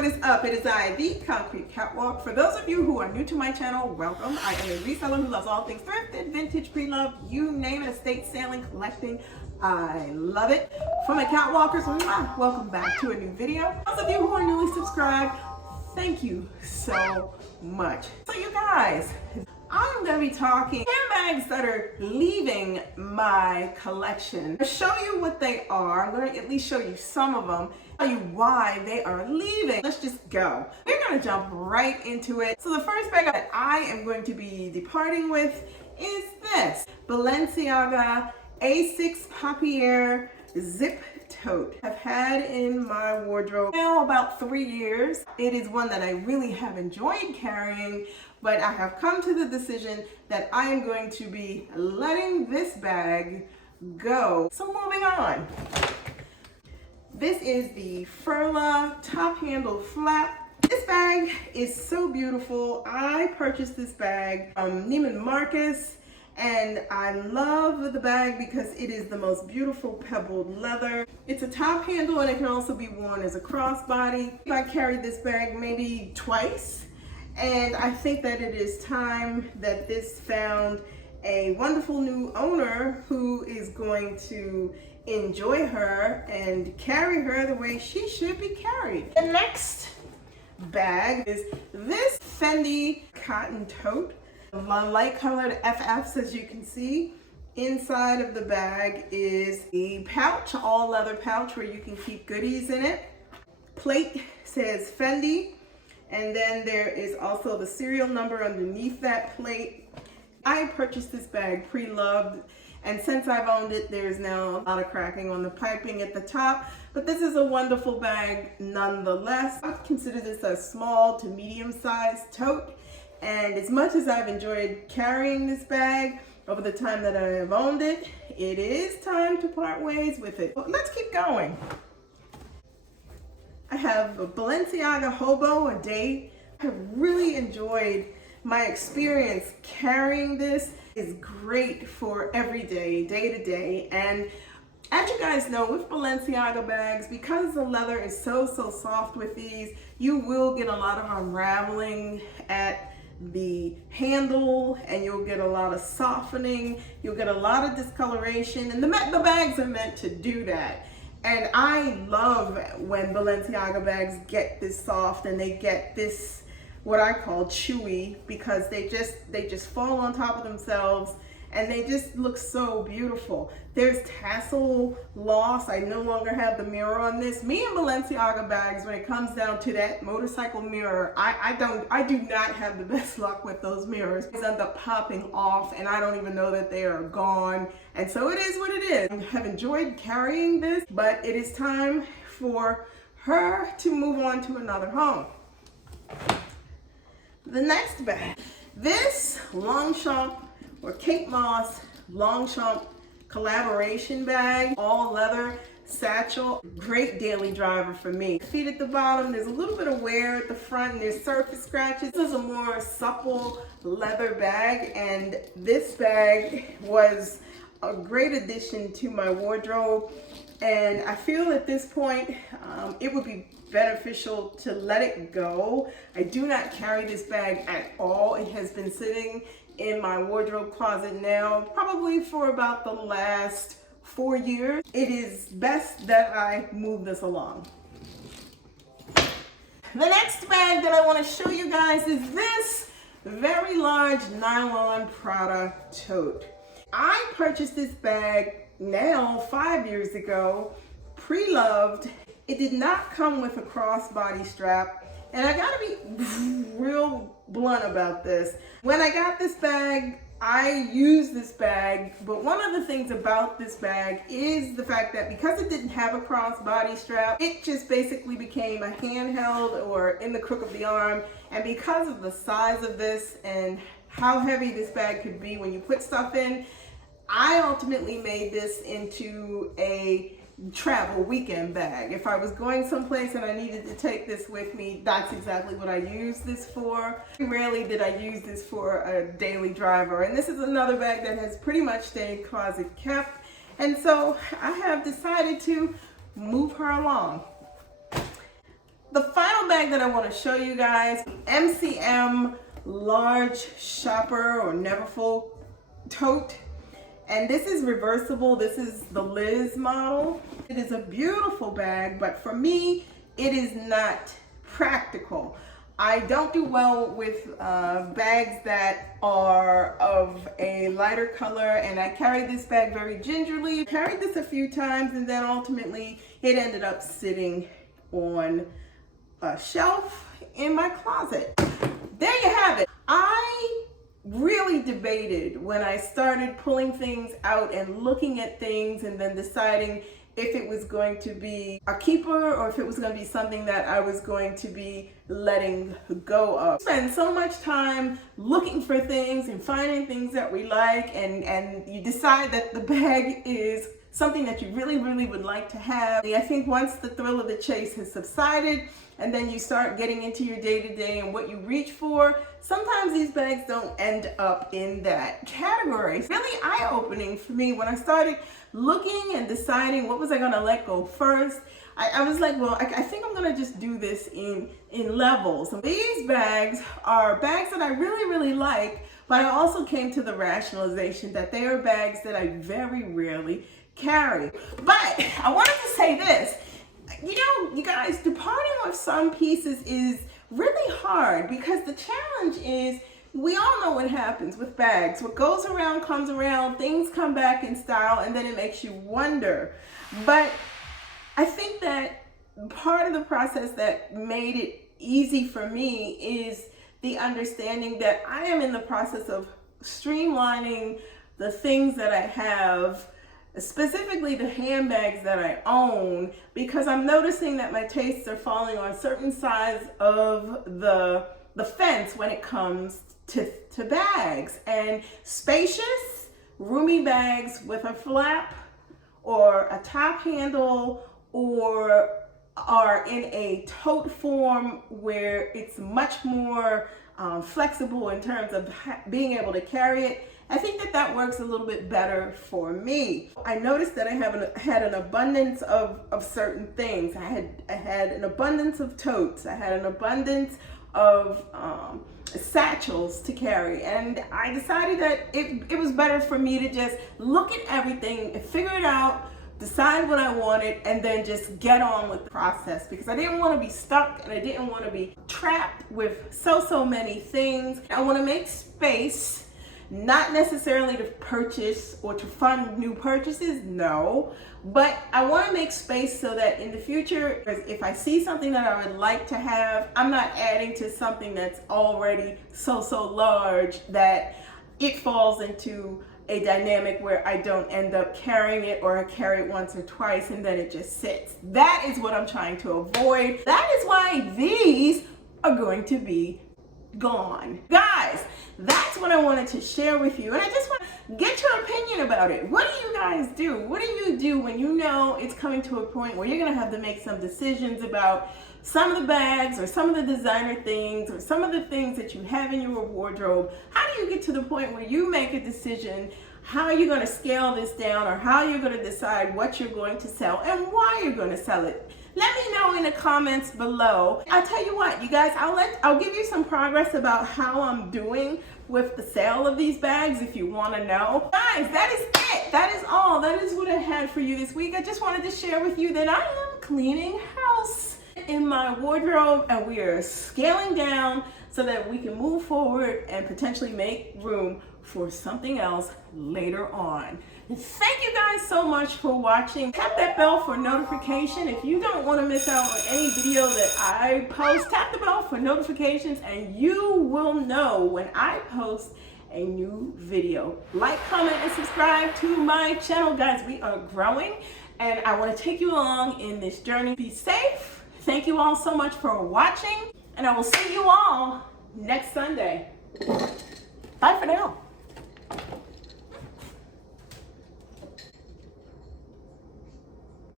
what is up? It is I, the Concrete Catwalk. For those of you who are new to my channel, welcome. I am a reseller who loves all things thrifted, vintage, pre-loved, you name it, estate sailing, collecting. I love it. For my catwalkers, welcome back to a new video. Those of you who are newly subscribed, thank you so much. So you guys, I'm going to be talking handbags that are leaving my collection. I'll show you what they are. I'm going to at least show you some of them, tell you why they are leaving. Let's just go. We're going to jump right into it. So the first bag that I am going to be departing with is this Balenciaga A6 Papier Zip Tote. I've had in my wardrobe now about 3 years. It is one that I really have enjoyed carrying, but I have come to the decision that I am going to be letting this bag go. So moving on. This is the Furla top handle flap. This bag is so beautiful. I purchased this bag from Neiman Marcus, and I love the bag because it is the most beautiful pebbled leather. It's a top handle and it can also be worn as a crossbody. I carried this bag maybe twice, and I think that it is time that this found a wonderful new owner who is going to enjoy her and carry her the way she should be carried. The next bag is this Fendi cotton tote. My light colored FFs, as you can see. Inside of the bag is a pouch, all leather pouch where you can keep goodies in it. Plate says Fendi, and then there is also the serial number underneath that plate. I purchased this bag pre-loved, and since I've owned it, there's now a lot of cracking on the piping at the top, but this is a wonderful bag nonetheless. I consider this a small to medium-sized tote. And as much as I've enjoyed carrying this bag over the time that I have owned it, it is time to part ways with it. But let's keep going. I have a Balenciaga Hobo a Day. I really enjoyed my experience carrying this. It's great for every day, day to day. And as you guys know, with Balenciaga bags, because the leather is so soft with these, you will get a lot of unraveling at the handle, and you'll get a lot of softening, you'll get a lot of discoloration, and the bags are meant to do that. And I love when Balenciaga bags get this soft and they get this, what I call chewy, because they just fall on top of themselves and they just look so beautiful. There's tassel loss. I no longer have the mirror on this. Me and Balenciaga bags, when it comes down to that motorcycle mirror, I do not have the best luck with those mirrors. They end up popping off and I don't even know that they are gone. And so it is what it is. I have enjoyed carrying this, but it is time for her to move on to another home. The next bag, this Longchamp or Kate Moss Longchamp collaboration bag, all leather satchel, great daily driver for me. Feet at the bottom, there's a little bit of wear at the front and there's surface scratches. This is a more supple leather bag, and this bag was a great addition to my wardrobe, and I feel at this point it would be beneficial to let it go. I do not carry this bag at all. It has been sitting in my wardrobe closet now probably for about the last 4 years. It is best that I move this along. The next bag that I want to show you guys is this very large nylon Prada tote. I purchased this bag now 5 years ago, pre-loved. It did not come with a crossbody strap, and I gotta be real blunt about this. When I got this bag, I used this bag, but one of the things about this bag is the fact that because it didn't have a crossbody strap, it just basically became a handheld or in the crook of the arm. And because of the size of this and how heavy this bag could be when you put stuff in, I ultimately made this into a travel weekend bag. If I was going someplace and I needed to take this with me, that's exactly what I use this for. Rarely did I use this for a daily driver, and this is another bag that has pretty much stayed closet kept, and so I have decided to move her along. The final bag that I want to show you guys, MCM large shopper or neverfull tote. And this is reversible. This is the Liz model. It is a beautiful bag, but for me, it is not practical. I don't do well with bags that are of a lighter color, and I carried this bag very gingerly. Carried this a few times, and then ultimately it ended up sitting on a shelf in my closet. There you have it. I really debated when I started pulling things out and looking at things and then deciding if it was going to be a keeper or if it was going to be something that I was going to be letting go of. Spend so much time looking for things and finding things that we like, and you decide that the bag is something that you really would like to have. I think once the thrill of the chase has subsided and then you start getting into your day-to-day and what you reach for, sometimes these bags don't end up in that category. It's really eye-opening for me when I started looking and deciding what was I gonna let go first. I was like, well, I think I'm gonna just do this in levels. These bags are bags that I really like, but I also came to the rationalization that they are bags that I very rarely carry. But I wanted to say this, you know, you guys, departing with some pieces is really hard because the challenge is, we all know what happens with bags. What goes around comes around, things come back in style, and then it makes you wonder. But I think that part of the process that made it easy for me is the understanding that I am in the process of streamlining the things that I have, specifically the handbags that I own, because I'm noticing that my tastes are falling on certain sides of the fence when it comes to bags. And spacious, roomy bags with a flap or a top handle, or are in a tote form where it's much more flexible in terms of being able to carry it, I think that works a little bit better for me. I noticed that I had an abundance of certain things. I had an abundance of totes. I had an abundance of satchels to carry, and I decided that it was better for me to just look at everything and figure it out, decide what I wanted, and then just get on with the process, because I didn't want to be stuck and I didn't want to be trapped with so many things. I want to make space, not necessarily to purchase or to fund new purchases, no, but I want to make space so that in the future, if I see something that I would like to have, I'm not adding to something that's already so large that it falls into a dynamic where I don't end up carrying it, or I carry it once or twice and then it just sits. That is what I'm trying to avoid. That is why these are going to be gone. Guys, that's what I wanted to share with you, and I just want to get your opinion about it. What do you guys do? What do you do when you know it's coming to a point where you're going to have to make some decisions about some of the bags or some of the designer things or some of the things that you have in your wardrobe? How do you get to the point where you make a decision how you're going to scale this down, or how you're going to decide what you're going to sell and why you're going to sell it? Let me know in the comments below. I'll tell you what, you guys, I'll give you some progress about how I'm doing with the sale of these bags if you want to know. Guys, that is it. That is all. That is what I had for you this week. I just wanted to share with you that I am cleaning house in my wardrobe, and we are scaling down so that we can move forward and potentially make room for something else later on. Thank you guys so much for watching. Tap that bell for notification. If you don't want to miss out on any video that I post, tap the bell for notifications and you will know when I post a new video. Like, comment, and subscribe to my channel. Guys, we are growing and I want to take you along in this journey. Be safe. Thank you all so much for watching, and I will see you all next Sunday. Bye for now.